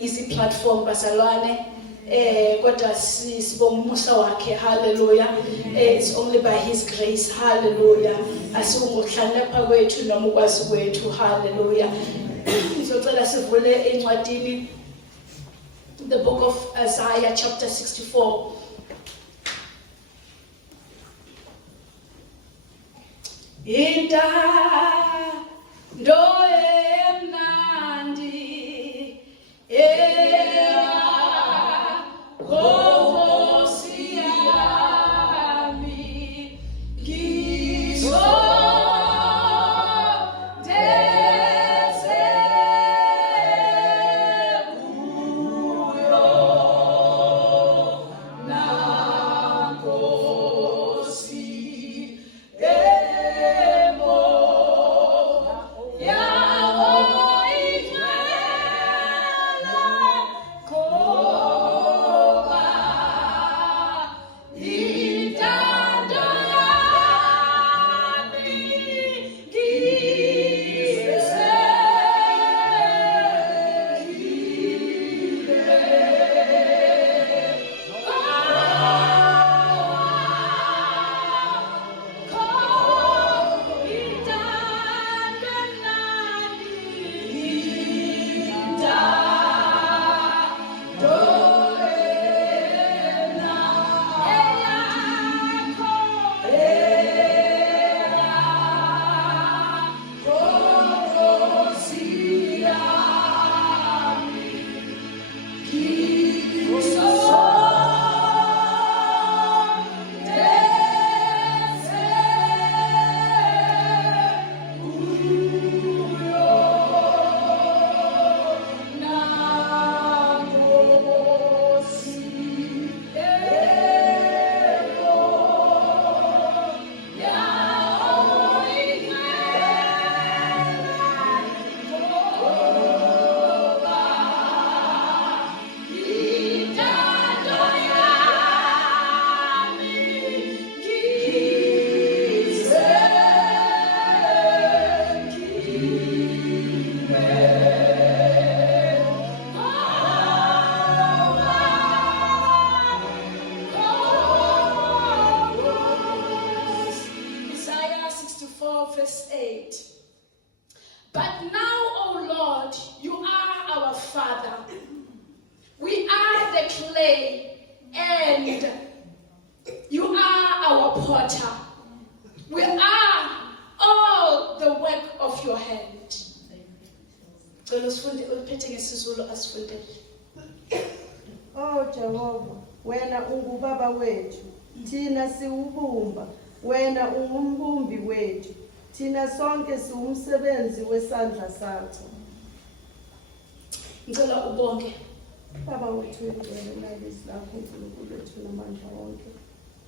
Easy platform bazalwane kodwa sibonga umusa wakhe. Hallelujah. It's only by his grace. Hallelujah. Asingokuhlanipha kwethu noma ukwazi kwethu. Hallelujah. Ngizocela sivule encwadini the book of Isaiah chapter 64. Verse 8. But now, O Lord, you are our Father. We are the clay, and you are our potter. We are all the work of your hand. Oh Jehovah, wena ungubaba wethu, thina siwubumba, wena ungumbumbi wethu. Thina sonke siwumsebenzi wesandla sakho. Ngicela ubonke. Baba wethu ngicela nalisi lakho uNkulunkulu wethu namandla wonke.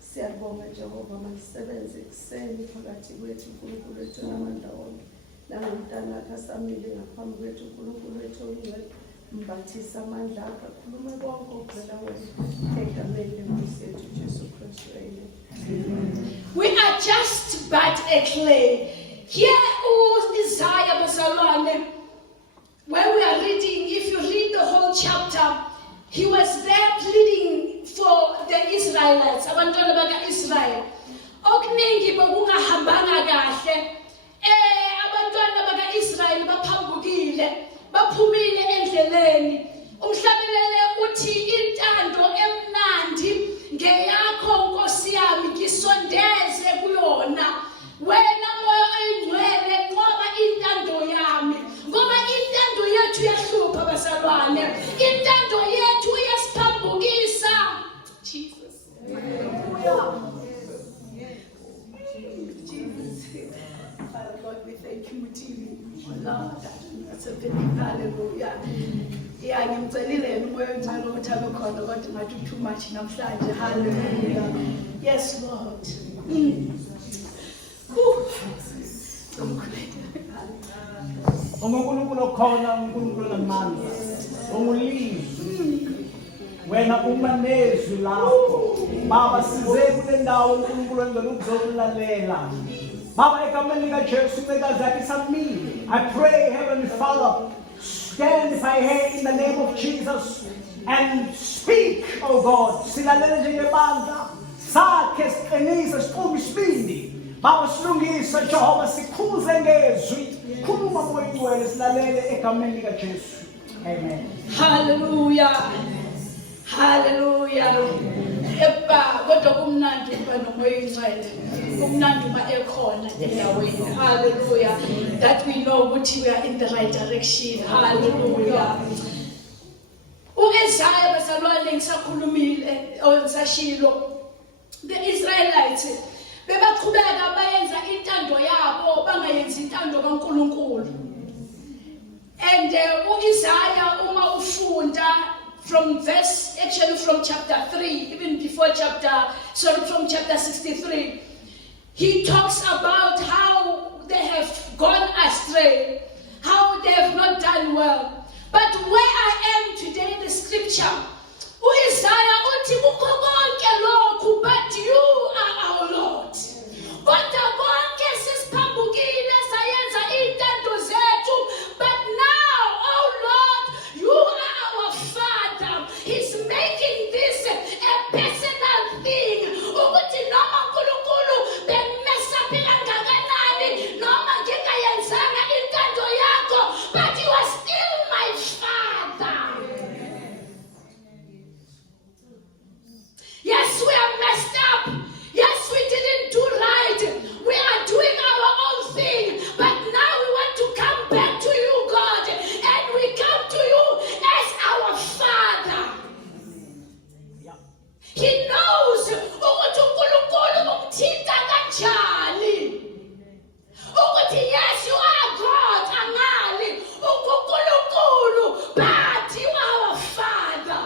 Siyabonga Jehova masisebenze ekseni phakathi kwethu uNkulunkulu wethu namandla wonke. Nangomntana wakhe Samile ngaphambi kwethu uNkulunkulu wethu ongcwele. Mbathisa amandla akhe akhulume konke okuvela wena egameni lenkosi yethu Jesu Kristu. We are just but a clay. Here is Isaiah bazalwane. When we are reading, if you read the whole chapter, he was there pleading for the Israelites, abantwana baka-Israel. Okuningi bekungahambanga kahle. Abantwana baka-Israel baphambukile, baphumile endleleni. Umhlabelele uthi intando emnandi ngeyakho Nkosi yami ngisondeze kuyona. Wena moya oyingcwele ngoba intando yami. Ngoba intando yethu yahlupha bazalwane. Intando yethu iyasiphambukisa. Jesus. Jesus. Father God, we thank you Mutini. Lord, that's a big hallelujah. Yeah, ngimcelile yena umoya ongcwele ukuthi abe khona kodwa ngathi too much namhlanje. Hallelujah. Yes, Lord. uNkulunkulu okhona uNkulunkulu namandla ungulizwi wena uma nezwi lakho baba size kule ndawo uNkulunkulu engcwele ukuzolalela Baba egameni likaJesu mekazi yakhe isamile. I pray Heavenly Father stand if I hear in the name of Jesus and speak, oh God. Silalele njengebandla sakhe siqinise siqhube isibindi. Baba silungise Jehova sikhuze ngezwi. Khuluma moya ingcwele silalele egameni likaJesu. Amen. Hallelujah. Hallelujah. Eba kodwa kumnandi kuba nomoya ingcwele. Kumnandi uma ekhona endaweni. Hallelujah. That we know ukuthi we are in the right direction. Hallelujah. U-Isaiah bazalwane ngisakhulumile ngisashilo. The Israelites bebaqhubeka bayenza intando yabo bangayenzi intando kaNkulunkulu. And u-Isaiah uma ufunda from chapter 3, even before from chapter 63, he talks about how they have gone astray, how they have not done well. But where I am today in the scripture, u-Isaiah uthi kukho konke lokhu, but you are our Lord. Kodwa konke sisiphambukile sayenza intando zethu, but now, oh Lord, you are our Father. He's making this a personal thing. Ukuthi noma uNkulunkulu bemesa phela kangakanani, noma ngingayenzanga intando yakho, but you are still my Father. Yes, we are messed up. Yes, we didn't do right. We are doing our own thing. But now we want to come back to you, God. And we come to you as our Father. He knows ukuthi uNkulunkulu umthinta kanjani. Ukuthi yes, you are God, angali uNkulunkulu, but you are our Father.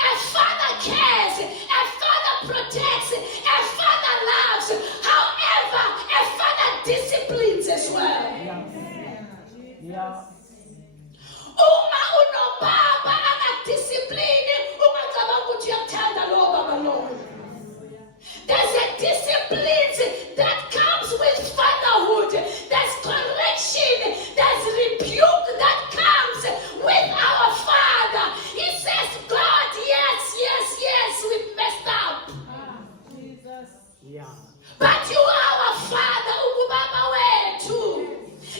A father cares, a father protects, a father loves. However, a father disciplines as well. Yeah. Uma unobaba angadiscipline, ungacabanga ukuthi uyakuthanda lo baba lo. There's a discipline that comes with fatherhood. There's correction, there's rebuke that comes with our Father. He says, God, yes, we've messed up. Yeah. But you are our Father, ukubaba wethu.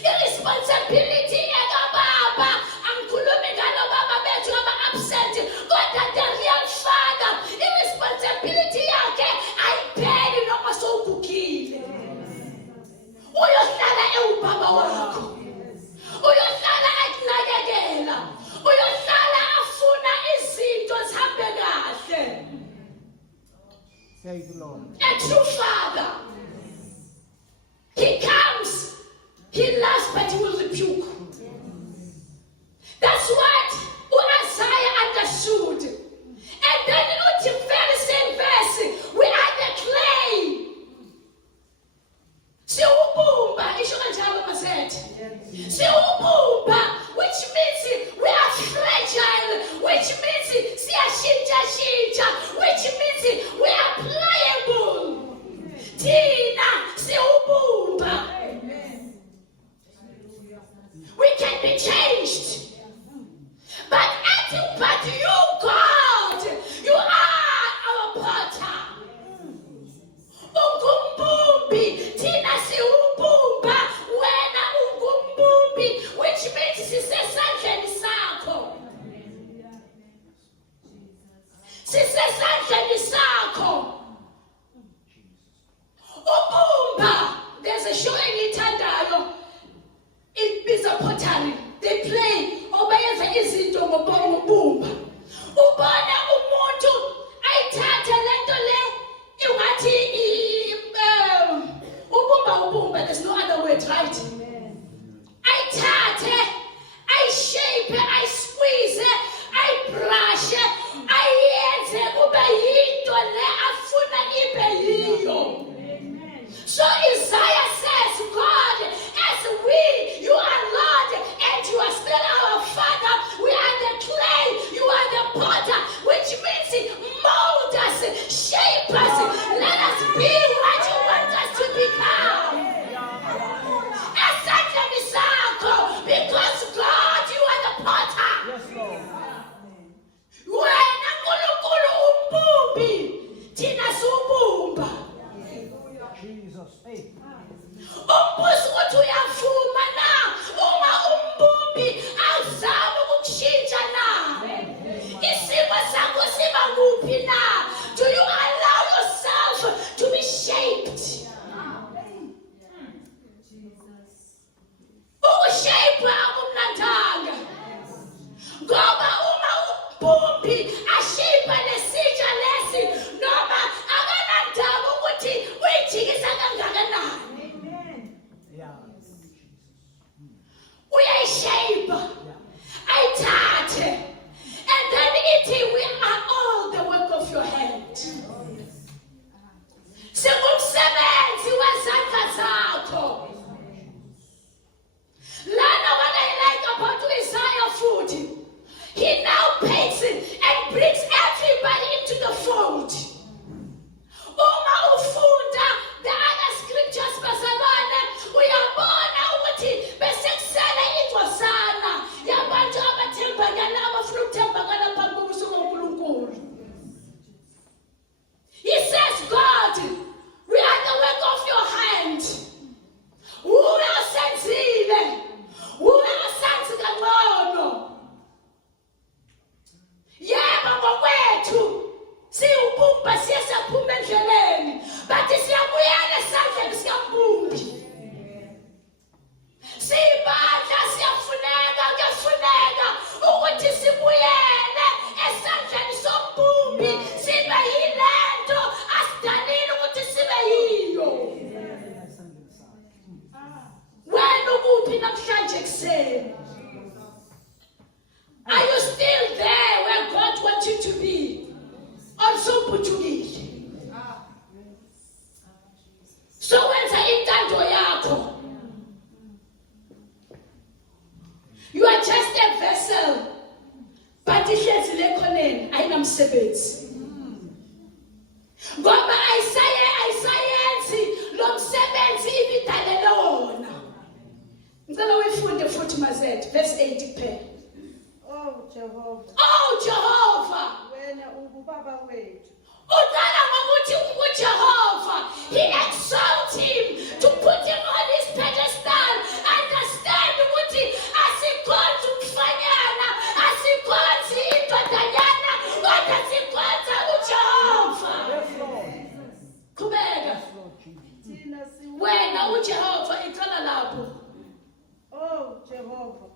Irresponsibility ekababa, angikhulumi ngalo baba bethu aba-absent, kodwa the real Father, irresponsibility yakhe ayipheli noma sowugugile. Uyohlala ewubaba wakho. Uyohlala akunakekela. Uyohlala afuna izinto zihambe kahle. Thank you, Lord. A true Father. He comes, he loves, but he will rebuke. That's what Isaiah understood. And then in the very same verse, we are the clay. Siubumba, isho kanjalo masethi. Siubumba, which means we are fragile, which means siyashintsha, which means we are pliable. Thina siubumba. We can be changed. But you, God, you are our potter. Ungumbumbi, thina siubumba, wena ungumbumbi, which means sisesandleni sakho. Sisesandleni sakho. Ubumba, there's a show engithandayo. It is a pottery. They play obayenza izinto ngobumba. Ubona umuntu ayithathe lento le ingathi ubumba, there's no other word, right? Ayithathe, ayishape, ayisqueeze, ayibrush, ayenze kube yinto le afuna ibe yiyo. So Isaiah says, God, as you are Lord, and you are still our Father, we are the clay, you are the potter, which means mold us, shape us, let us be what you want us to become. Because God, you but ihlezi lekhoneni ayinamsebenzi. Ngoba ayisayenzi lo msebenzi ibidalele wona. Ngicela uyifunde futhi Mazet verse 80 kuphela. Oh Jehova, Oh Jehova, wena ungubaba wethu. uqala ngokuthi uJehova, he exalts him to put him on his pedestal. Understand ukuthi asikhonzi ukufanyana, asikhonzi indodanyana, kodwa sikhonza uJehova. Yes, Lord. Qhubeka. Yes, Lord Jesus. Thina si Wena uJehova iqala lapho. Oh Jehova,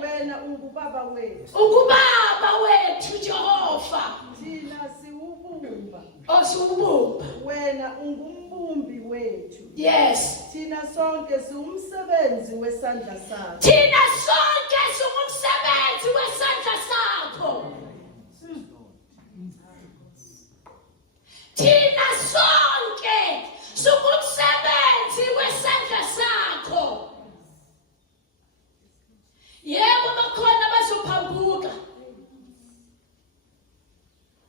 Wena ungubaba wethu. ungubaba wethu Jehova. Thina siwubumba. Osiwubumba. Wena ungumbumbi wethu. Yes. Thina sonke siwumsebenzi wesandla sakho. Thina sonke singumsebenzi wesandla sakho. Thina sonke singumsebenzi wesandla sakho. Yebo bakhona bazophambuka.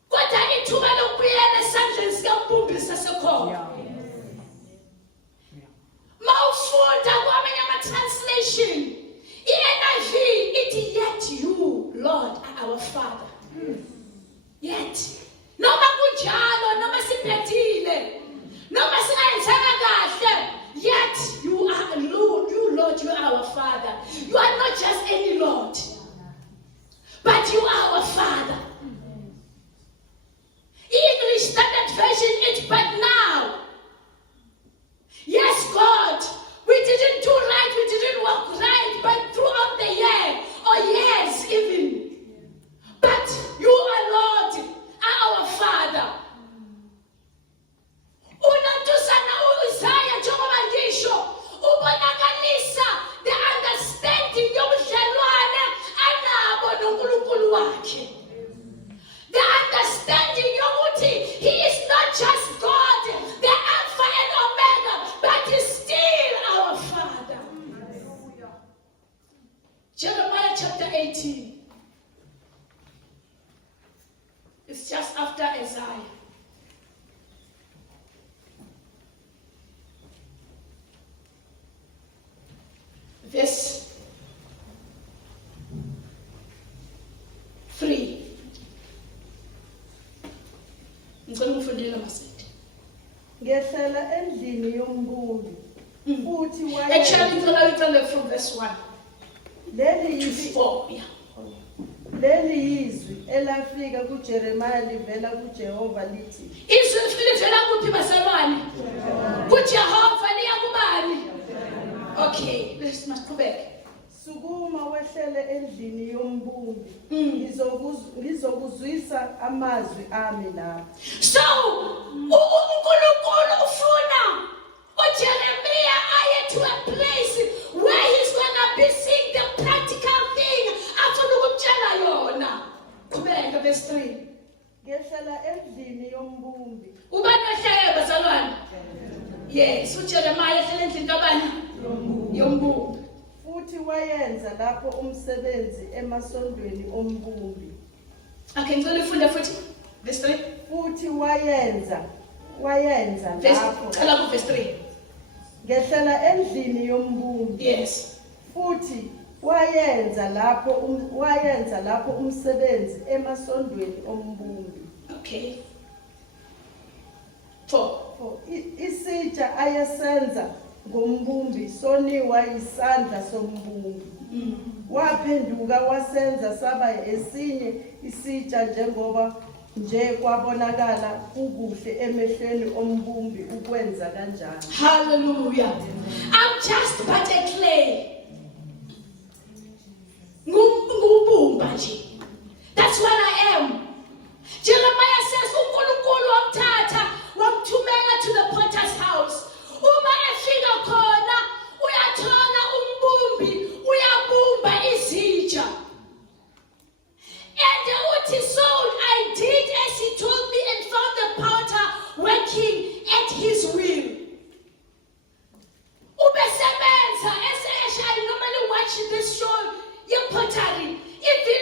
Kodwa ithuba lokubuyela esandleni sikaMbumbi sasekhona. Yeah. Mawufunda kwamanye ama-translation, i-NIV ithi yet you, Lord, are our Father. Yet. Noma kunjalo, noma siphethile, noma singayenzanga kahle, yet you Lord, you are our Father. You are not just any Lord, but you are our Father. English Standard Version, it but now. Yes, God, we didn't do right, we didn't walk right, but throughout the year, or years even. But you are Lord, are our Father. Unatusana Isaiah njengoba ngisho ubonakalisa the understanding yobudlelwane anabo noNkulunkulu wakhe. The understanding yokuthi he is not just God, the Alpha and Omega, but he's still our Father. Jeremiah chapter 18. It's just after Isaiah. Verse 3. Ngicela ufundele Maseti. Ngehlela endlini yombumbi. Futhi Actually, ngicela from verse 1 to 4. Yeah. Leli yizwi elafika kuJeremiah livela kuJehova lithi. Izwi livela kuphi bazalwane? KuJehova liya kubani? Okay, let's masiqhubeke. Sukuma wehlele endlini yombumbi. Ngizokuzwisa amazwi ami la. So, uNkulunkulu ufuna uJeremiah aye to a place where he's gonna be seeing the practical thing afuna ukumtshela yona. Qhubeka verse 3. Ngehlela endlini yombumbi. Ubani ohlele bazalwane? Yes, uJeremiah ehlele endlini kabani? Yombumbi. Futhi wayenza lapho umsebenzi emasondweni ombumbi. Okay, ngicela ufunde futhi verse 3. Futhi wayenza lapho. Cala ku verse 3. Ngehlela endlini yombumbi. Yes. Futhi wayenza lapho umsebenzi emasondweni ombumbi. Okay. 4. Isitsha ayesenza ngombumbi soniwa isandla sombumbi. Waphenduka wasenza saba esinye isitsha nje kwabonakala kukuhle emehlweni ombumbi ukwenza kanjalo. Hallelujah. I'm just but a clay. Ngubumba nje. That's what I am. Jeremiah says uNkulunkulu wamthatha wamthumela to the potter's house. Uma efika khona uyathola umbumbi uyabumba izitsha. And uthi so I did as he told me and found the potter working at his will. Ubesebenza esesha. I normally watch this show ye pottery. If you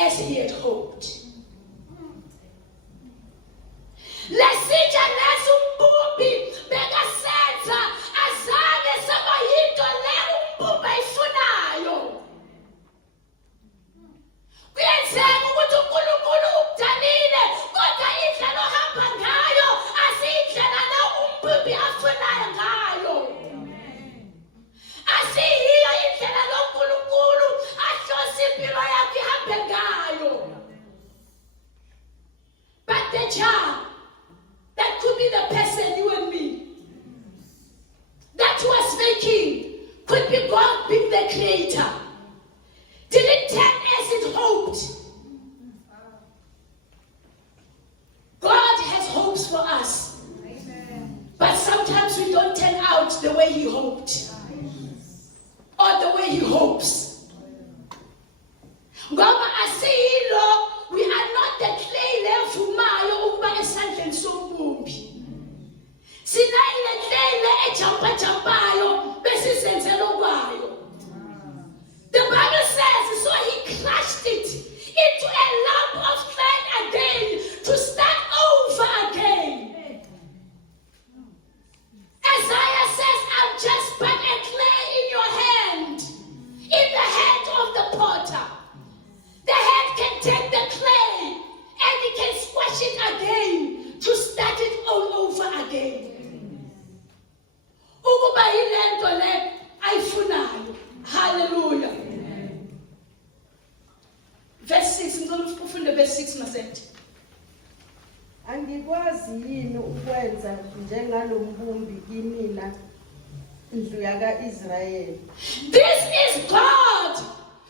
as he had hoped. Lesitsha lesumbumbi bekasenza azange saba yinto le umbumbi ayifunayo. Kuyenzeka ukuthi uNkulunkulu ukudalile kodwa indlela ohamba ngayo asiyindlela la umbumbi afunayo ngayo. Asiyiyo indlela lo uNkulunkulu ahlose impilo yakhe ihambe ngayo. But the child that could be the person, you and me, that was making, could be God being the creator. Didn't turn as it hoped. God has hopes for us. But sometimes we don't turn out the way he hoped. Or the way he hopes. Ngoba asiyilo, we are not the clay levumayo ukuba esandleni sombumbi. Sina ile clay le ejampa-jampayo besizenzela okwayo. The Bible says, so he crushed it into a lump of clay again to start over again. Isaiah says, I'm just but a clay in your hand, in the hand of the potter. The hand can take the clay and he can squash it again to start it all over again. Ukuba yilento le ayifunayo. Hallelujah. Verse 6, ngicela ufunde verse 6 Masethi. Angikwazi yini ukwenza njengalombumbi kimina indlu yaka-Israyeli. This is God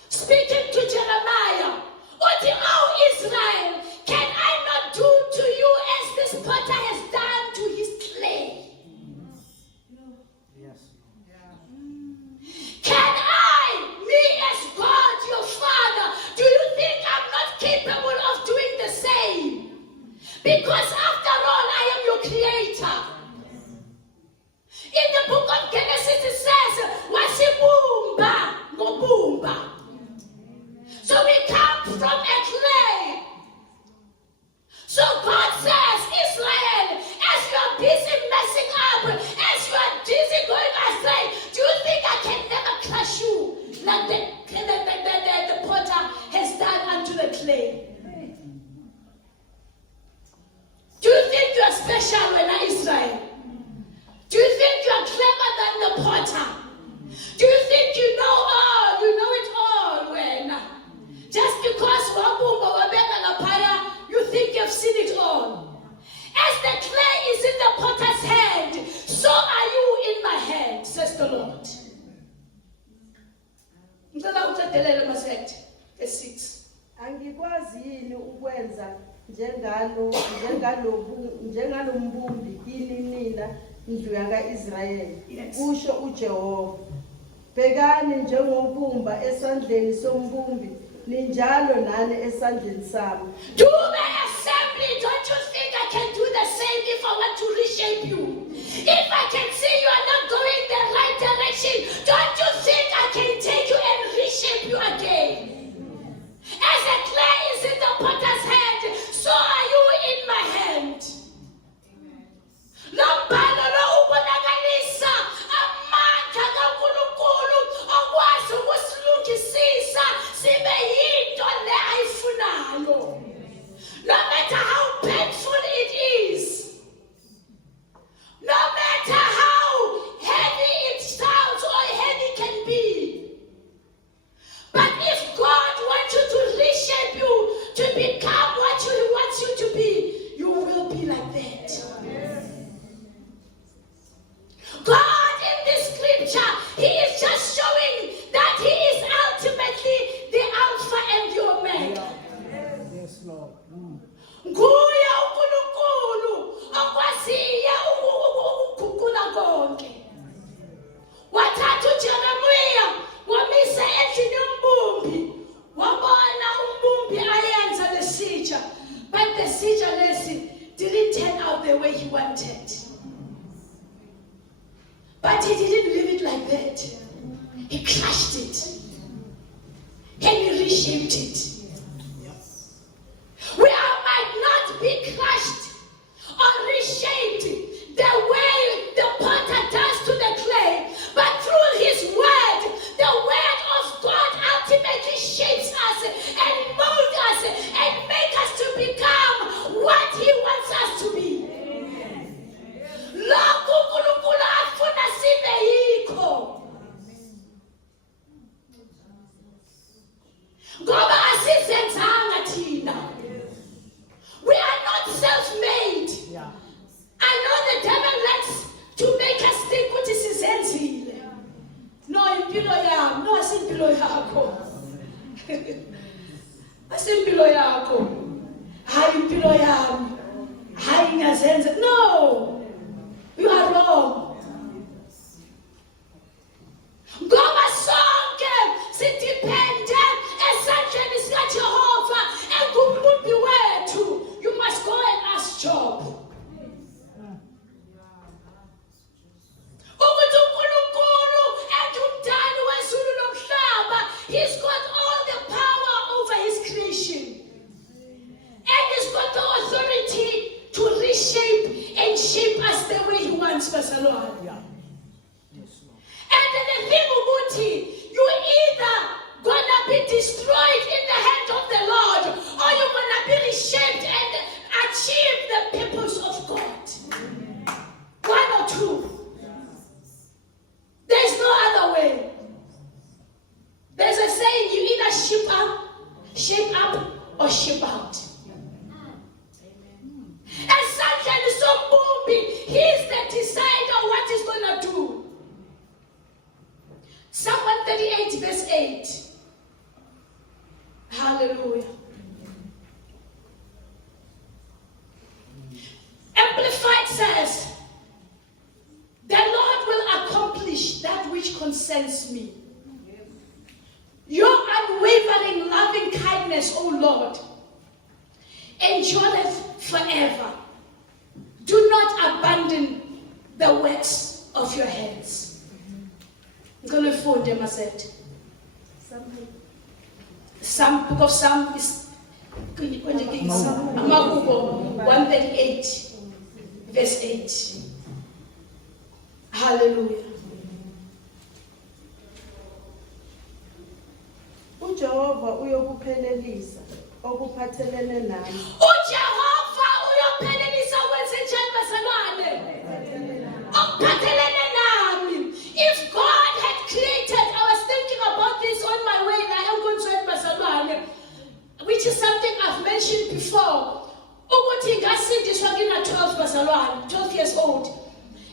speaking to Jeremiah. Uthi, oh Israel, can I not do to you as this potter has done to his clay? Yes. Can I, me as God, your Father, do you think I'm not capable of doing the same? Because after all, I am your creator. In the book of Genesis it says, wasibumba ngobumba. So we come from a clay. So God says, Israel, as you are busy messing up, as you are busy going astray, do you think I can never crush you like the potter has done unto the clay? Do you think you are special when I Israel? Do you think you are clever than the potter? Do you think you know all? You know it all when? Just because you think you've seen it all. As the clay is in the potter's hand, so are you in my hand, says the Lord. Verse 6. Angikwazi yini ukwenza njengalombumbi kini nina indlu yaka-Israyeli. Yes. Usho uJehova. Bhekani njengobumba esandleni sombumbi, ninjalo nani esandleni sami. Do the assembly. Don't you think I can do the same if I want to reshape you? If I can see you are not going the right direction, don't you think I can take you and reshape you again? As a clay is in the potter's hand, so are you in my hand. Lombalo lo ubonakalisa amandla kaNkulunkulu okwazi ukusilungisisa sibe yinto le ayifunayo. No matter how painful it is, no matter how heavy it sounds or heavy can be, but if God wants you to reshape you to become what He wants you to be, you will be like that. God in this scripture, He is just showing that He is ultimately the Alpha and the Omega. Yes, Lord. Nguye uNkulunkulu okwaziyo ukukhukhula konke. Wathatha uJeremiya wamisa endlini yombumbi, wabona umbumbi ayenza lesitsha, but the sitsha lesi didn't turn out the way he wanted. But he didn't leave it like that. He crushed it and he reshaped it. Asimpilo yakho. Hayi impilo yami. Hayi ngiyazenza. No. You are wrong. Ngoba sonke sidepende esandleni sikaJehova engumphi wethu. You must go and ask Job. Ukuthi uNkulunkulu engumdali wezulu nomhlaba, he's got all the power over his creation. And he's got the authority to reshape and shape us the way he wants, Pastor Lord. Yeah. And the thing Uguti, you either gonna be destroyed in the hand of the Lord, or you're gonna be reshaped and achieve the purpose of God. One or two. There's no other way. There's a saying, you either shape up, or shape out. And Satan is so booming, he's the decider what he's gonna do. Psalm 138 verse 8. Hallelujah. Amplified says, the Lord will accomplish that which concerns me. Your unwavering loving kindness, O Lord, endureth forever. Do not abandon the works of your hands. I'm going to phone them, I said. Some book of Psalm is Amahubo 138 verse 8. Hallelujah. uJehova uyokuphelelisa okuphathelene nami. uJehova uyophelelisa okwenzenjani bazalwane? Okuphathelene nami. If God had created, I was thinking about this on my way na enkonzweni bazalwane, which is something I've mentioned before. Ukuthi ngasindiswa ngina 12 bazalwane, 12 years old.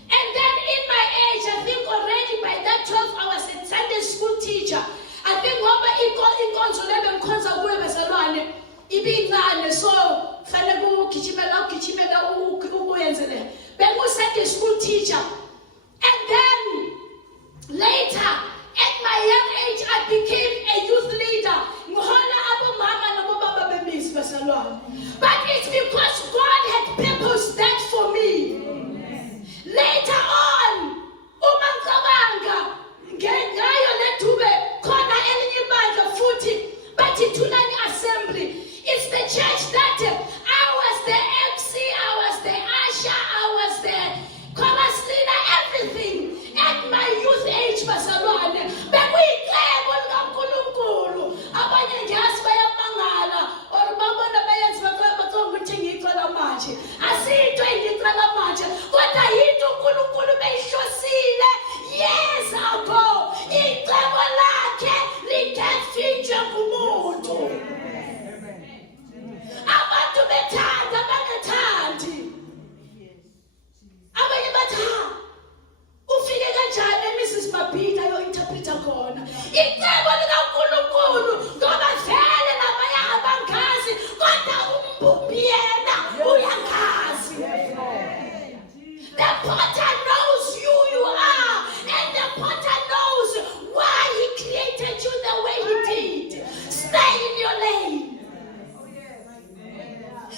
And then in my age, I think already by that 12 I was a Sunday school teacher. I think ngoba inkonzo lebengikhonza kuyo bazalwane ibincane, so fanele ukugijimela ukuyenzele. Bengu Sunday school teacher. And then later at my young age I became a youth leader. Ngihola abomama nabobaba bemizi bazalwane. But it's because God had purposed that for me. Later on, uma ngicabanga ngayo letube khona elinye ibandla futhi bathi Thulani Assembly. It's the church that I was the MC, I was the usher, I was the chorus leader, everything. At my youth age bazalwane, bekuyicebo likaNkulunkulu. Abanye ngiyazi bayamangala or babona bayenza bathi ngicela manje. Asinto engicela manje, kodwa yinto uNkulunkulu beyihlosile years ago. Icebo lakhe lingafitshwa kumuntu. Abantu bethanda bangathandi. Abanye bathi ufike kanjani eMrs Mabhida yo-interpreta khona. Icebo likaNkulunkulu ngoba vele labaya abangazi, kodwa umbumbi yena uyangazi. The potter knows you are, and the potter knows why he created you the way he did. Stay in your lane.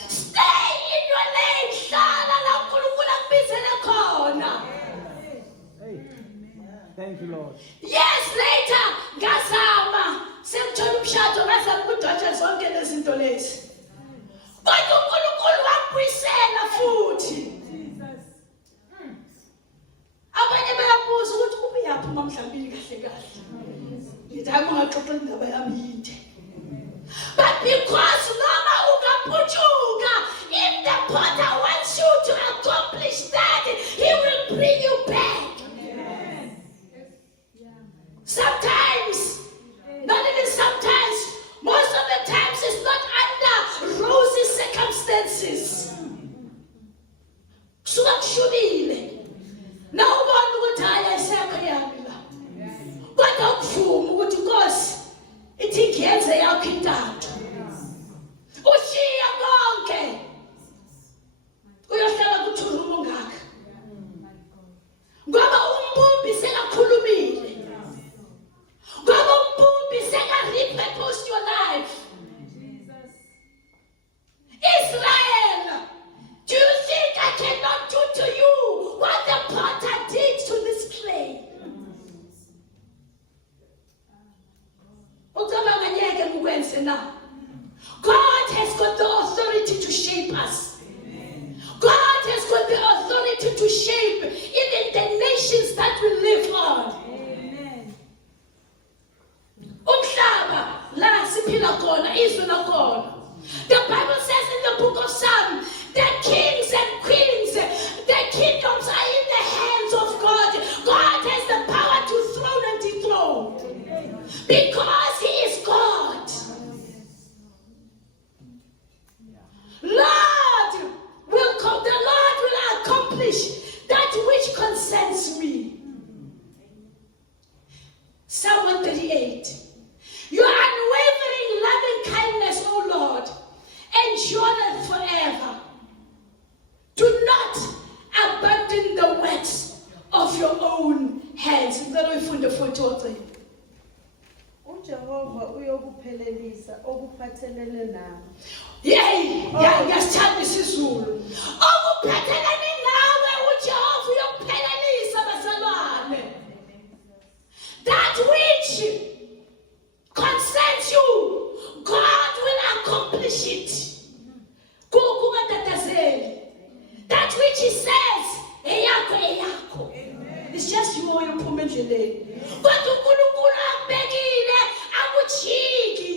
Stay in your lane. Hlala la uNkulunkulu akubizele khona. Thank you, Lord. Yes, later ngazama sengithola umshado ngazama ukudontsha zonke lezi zinto lezi. Kodwa uNkulunkulu wangibuyisela futhi. Abanye bayabuza ukuthi ubuyaphi mamhlambili kahle kahle. Ngithi hayi ungaxoxa indaba yami yinde. But because noma ungaphutshuka, if the potter wants you to accomplish that, he will bring you back. Sometimes, not even sometimes, most of the times it's not under rosy circumstances. Kusuka kushubile. Na ubona ukuthi hayi ayisekho yami la. Kodwa ukuvuma ukuthi Nkosi ithi ngiyenze yakho intathu. now. God has got the authority to shape us. God has got the authority to shape even the nations that we live on. Umhlaba la siphila khona izwe lakhona. The Bible says in the book of Psalm, the kings and queens, the kingdoms are in the hands of God. God has the power to throne and dethrone because He is God. The Lord will accomplish that which concerns me. Psalm 138. Your unwavering loving kindness, O Lord, endureth forever. Do not abandon the works of your own hands. uJehova uyokuphelelisa okuphathelene nawe. Yay! Yasithanda isiZulu. Okuphathelene nawe uJehova uyokuphelelisa bazalwane. That which concerns you, God will accomplish it. That which He says, eyakho. It's just you oyiphuma endleleni. Kodwa uNkulunkulu akubekile, akuchiki.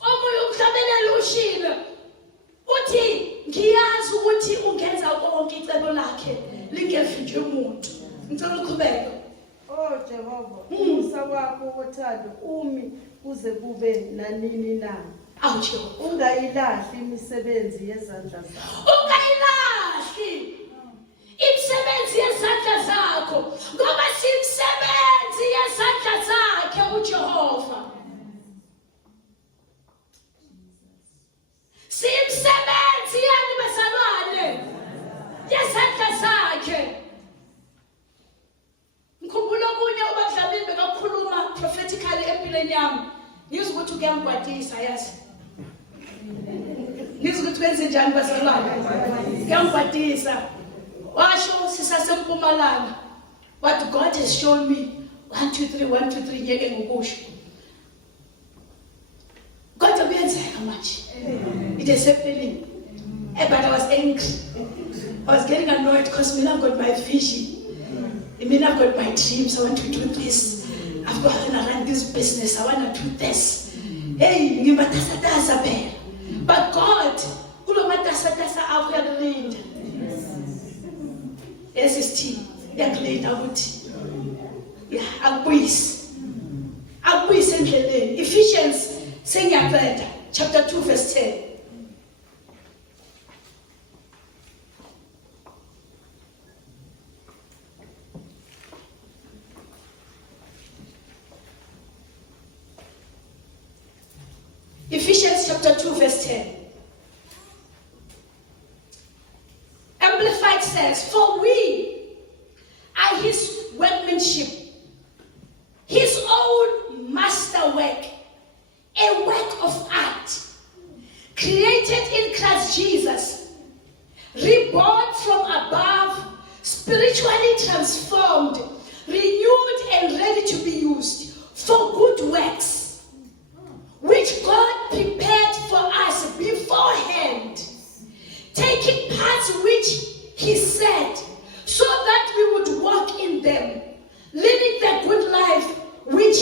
Omoya umhlabelelo ushilo. Uthi ngiyazi ukuthi ungenza konke icebo lakhe lingevinjwe umuntu. Ngicela uqhubeke. Oh Jehova, umusa wakho wothando umi kuze kube nanini na. Awutsho. Ungayilahli imisebenzi yezandla zakho. Ungayilahli imisebenzi yezandla zakho, ngoba simsebenzi yezandla zakhe uJehova. Simsebenzi yani bazalwane yezandla zakhe. Ngikhumbula okunye ubadlamini bekakhuluma prophetically empilweni yami. Ngizwe ukuthi kuyangibhadisa yazi. Ngizwe ukuthi wenze njani bazalwane. Kuyangibhadisa. Washo sisasempumalanga. What God has shown me 1 2 3 1 2 3 ngeke ngokusho. Kodwa kuyenzeka manje. It is happening. But I was angry. I was getting annoyed because I've got my vision. I've got my dreams. I want to do this. I've got to run this business. I want to do this. Hey, ngimatasatasa phela. But God, kulo matasatasa akho yakulinda. Yes, it's team. Yakulinda ukuthi. Yeah, akubuyise. Akubuyise endleleni. Ephesians sengiyaqeda, chapter 2 verse 10. Ephesians chapter 2 verse 10. Amplified says, for we are His workmanship, His own masterwork, a work of art, created in Christ Jesus, reborn from above, spiritually transformed, renewed and ready to be used for good works, which God prepared for us beforehand, taking parts which He said, so that we would walk in them, living the good life which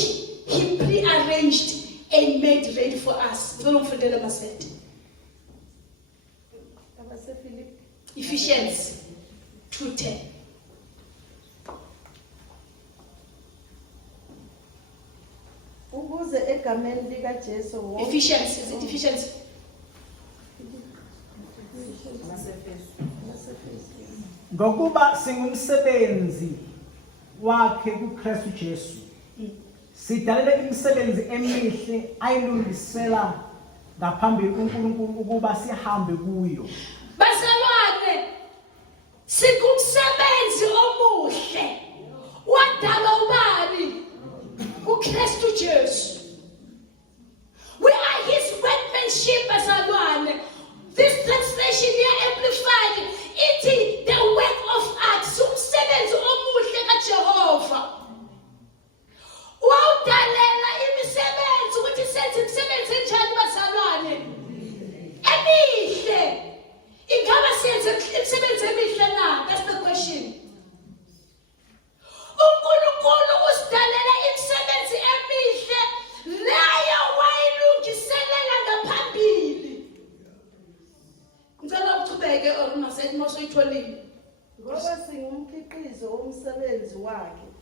He prearranged and made ready for us. Ephesians 2:10. Ukuze egameni likaJesu wonke. Ephesians, is it Ephesians? Ngokuba singumsebenzi wakhe kuKristu Jesu. Sidalele imisebenzi emihle ayilungisela ngaphambili uNkulunkulu ukuba sihambe kuyo. Bazalwane, singumsebenzi omuhle. Wadala ubani? uKristu Jesu. We are His workmanship, bazalwane. This translation here amplified, it is the work of art. Sumsebenzi omuhle kaJehova. Wawudalela imisebenzi ukuthi senze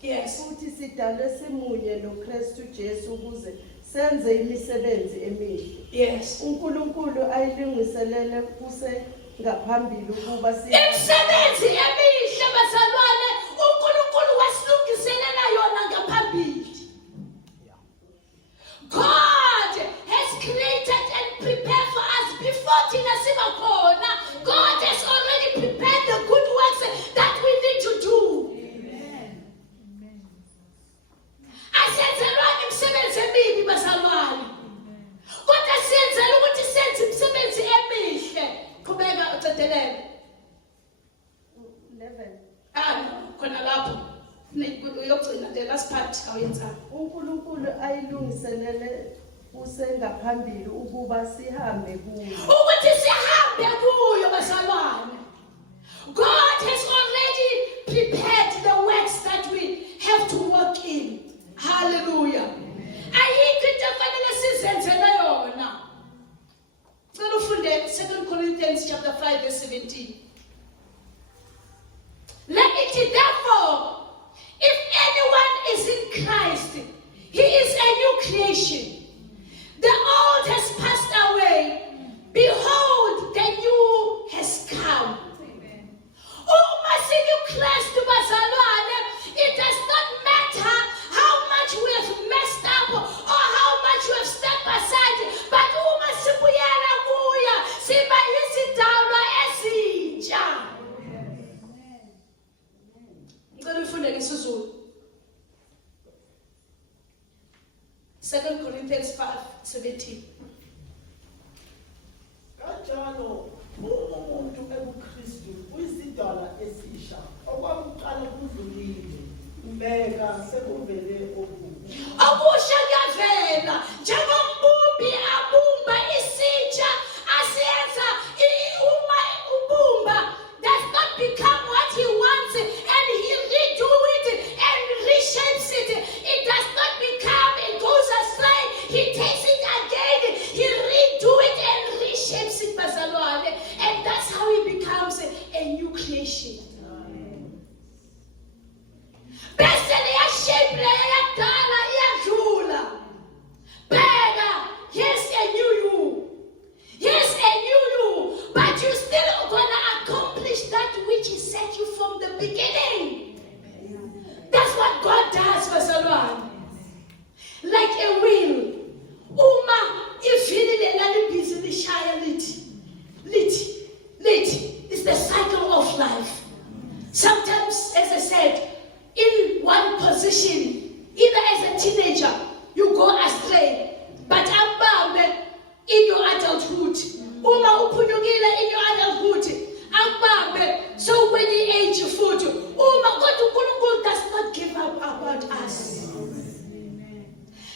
Yes. futhi sidalwe simunye noKristu Jesu ukuze senze imisebenzi emihle. Yes. uNkulunkulu ayilungiselele kuse ngaphambili ukuba Imisebenzi emihle bazalwane uNkulunkulu wasilungiselela yona ngaphambili. God has created and prepared for us before thina siba khona. God has already prepared the good works that we need to do. Asenzelwanga imisebenzi emibi bazalwane. Kodwa siyenzela ukuthi senze imisebenzi emihle. Qhubeka ucedelele. 11. Khona lapho. Uyogcina the last part awuyenza. uNkulunkulu ayilungiselele kuse ngaphambili ukuba sihambe kuyo. Ukuthi sihambe kuyo bazalwane. God has already prepared the works that we have to walk in. Hallelujah. Ayikho into efanele sizenzele yona. Cela ufunde 2 Corinthians chapter 5 verse 17. Let it therefore, if anyone is in Christ, he is a new creation. The old has passed away. Behold, the new has come. Uma sikuKristu bazalwane, it does not matter how much we have messed up or how much we have stepped aside, but uma sibuyela kuya, siba yizidalwa ezintsha. Ngicela ufunde ngesizulu. 2 Corinthians 5:17. Kanjalo umuntu ebuKristu uyisidalwa esisha okwakuqala kudlulile mbeka sekuvele okubi. Okusha kuyavela njengombumbi abumba isitsha asenza uma ubumba does not become what he wants and he redo it and reshapes it. It does not become, it goes astray. He takes it again, he redo it and reshapes it bazalwane, and that's how he becomes a new creation. Bese leya shape leya yakudala iyadlula. Bheka, here's a new you. Here's a new you. But you still gonna accomplish that which he set you from the beginning. That's what God does, bazalwane. Like a wheel. Uma ivili lena libhizi lishaya lithi. It's the cycle of life. Sometimes, as I said, in one position, either as a teenager, you go astray. But abambe in your adulthood. Uma uphunyukile in your adulthood. Abambe so when you age futhi. Uma kodwa uNkulunkulu does not give up about us.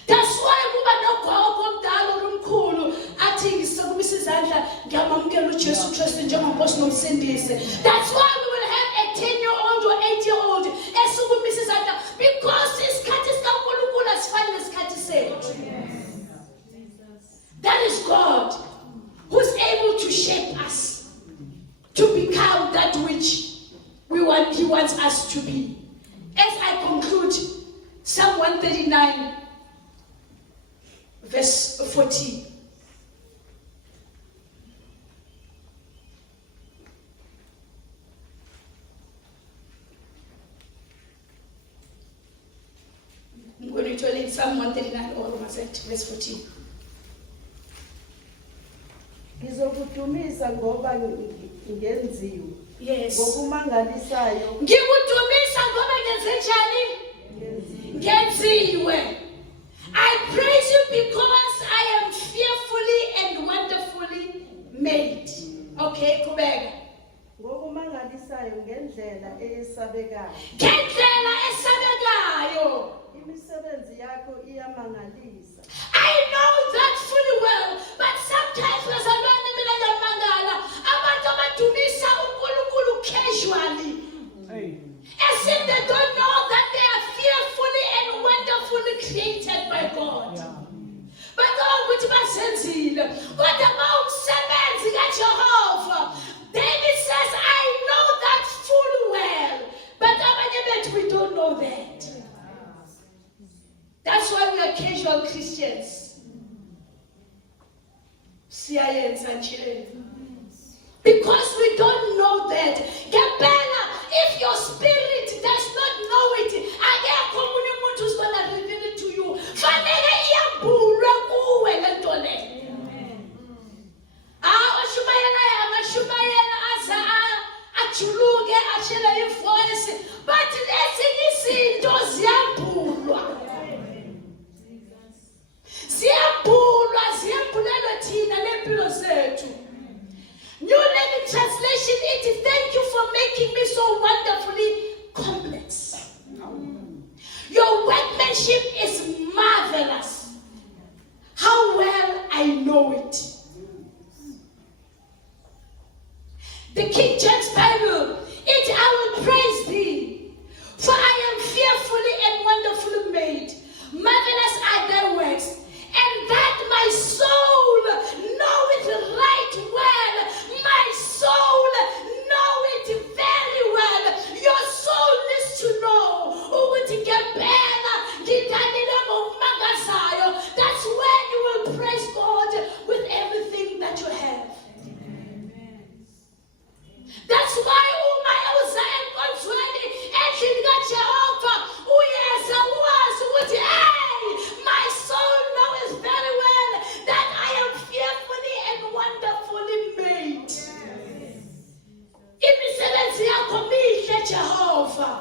That's why kuba nogogo omdala omkhulu athi ngisakumisa izandla ngiyamamukela uJesu Kristu njengoNkosi nomsindisi. That's why we will have a 10-year-old or 8-year-old esukumisa izandla because isikhathi sikaNkulunkulu asifani nesikhathi sethu. That is God who's able to shape us to become that which He wants us to be. As I conclude, Psalm 139 verse 14. I'm going to read Psalm 139 all of us at verse 14. Ngizokudumisa ngoba ngenziwe. Yes. Ngokumangalisayo Ngikudumisa ngoba ngenzenjani? Ngenziwe. I praise you because I am fearfully and wonderfully made. Okay, qhubeka. ngokumangalisayo ngendlela eyesabekayo. Ngendlela esabekayo. Imisebenzi yakho iyamangalisa. I know that fully well, but sometimes bazalwane mina ngiyamangala abantu abadumisa uNkulunkulu casually. As if they don't know that they are fearfully and wonderfully created by God. Baqala ukuthi basenzile kodwa bawumsebenzi kaJehova. David says, I know that full well, but abanye bethu we don't know that. siyayenza nje. Because we don't know that. Ngempela, if your spirit does not know it, akekho omunye umuntu who's going to reveal it to you. Fanele iyambulwe kuwe le nto le. Ashumayela aza ajuluke ashela ivoice, but lezinye izinto ziyambulwa. Ziyambulelwa thina nempilo zethu. New Living Translation, it is thank you for making me so wonderfully complex. Your workmanship is marvelous. How well I know it. The King James Bible, I will praise thee, for I am fearfully and wonderfully made. Marvelous are thy works, and that my soul knoweth right well. My soul knoweth very well. Your soul needs to know. That's when you will praise God with everything that you have. That's why my soul knows very well that I am fearfully and wonderfully made. Imisebenzi yakho mihle Jehovah.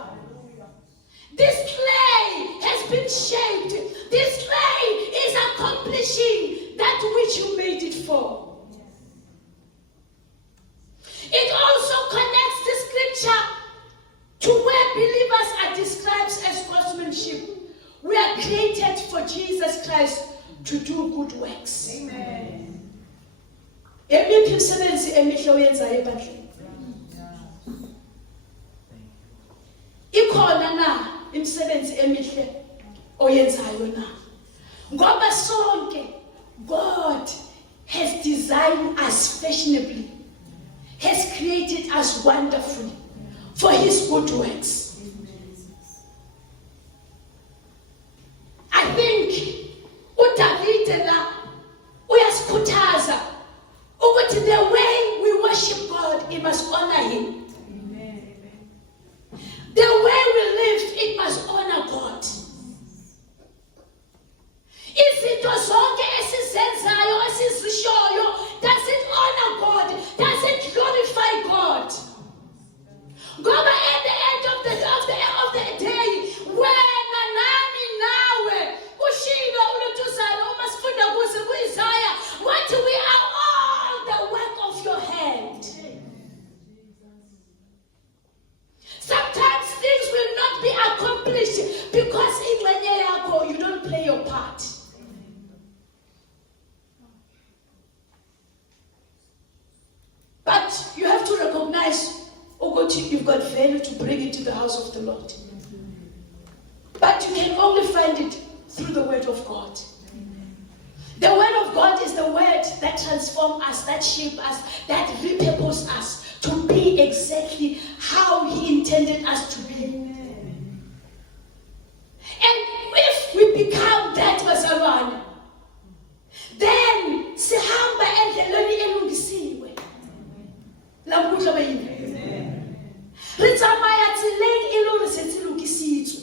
This clay has been shaped. This clay is accomplishing that which you made it for. It also connects the scripture to where believers are described as craftsmanship. We are created for Jesus Christ to do good works. Amen. Emiphi imisebenzi emihle oyenzayo ebandleni? Ikhona na imisebenzi emihle oyenzayo na? Ngoba sonke God has designed us fashionably, has created us wonderfully for his good works. I think uDavid la uyasikhuthaza ukuthi the way we worship God, it must honor him. The way we live, it must honor God. Izinto zonke esizenzayo esizishoyo, does it honor God? Does it glorify God? Ngoba at the end of the day, wena nami nawe ushilo ulutuzana uma sifunda kuze kuIsaiah, what we are all the work of your hand. Sometimes things will not be accomplished because ingxenye yakho you don't play your part. But you have to recognize you've got value to bring into the house of the Lord. But you can only find it through the word of God. The word of God is the word that transforms us, that shapes us, that repurposes us to be exactly how he intended us to be. And if we become that bazalwane, then sihamba endleleni elungisiwe. Lambuhla bayini. Ritsamaya tsileng ilungise tsilungisitswe.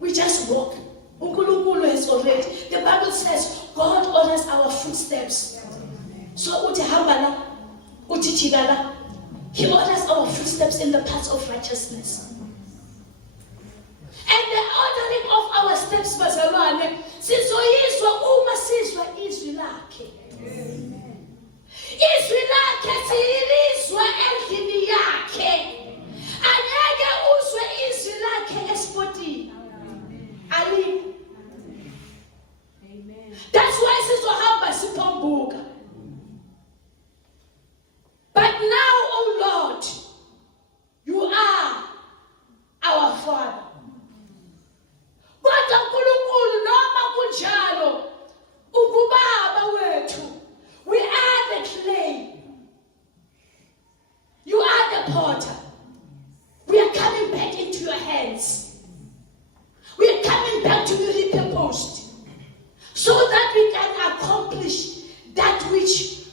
We just walk. uNkulunkulu has already. The Bible says God orders our footsteps. So uthi hamba la, uthi jika la. He orders our footsteps in the paths of righteousness. And the ordering of our steps bazalwane sizoyizwa uma sizwa izwi lakhe. Izwi lakhe siyizwa endlini yakhe. Angeke uzwe izwi lakhe espotini. Ali. That's why sizohamba siphambuka. But now, oh Lord, you are our Father. Kodwa uNkulunkulu noma kunjalo ukubaba wethu, we are the clay. You are the potter. We are coming back into your hands. We are coming back to be repurposed so that we can accomplish that which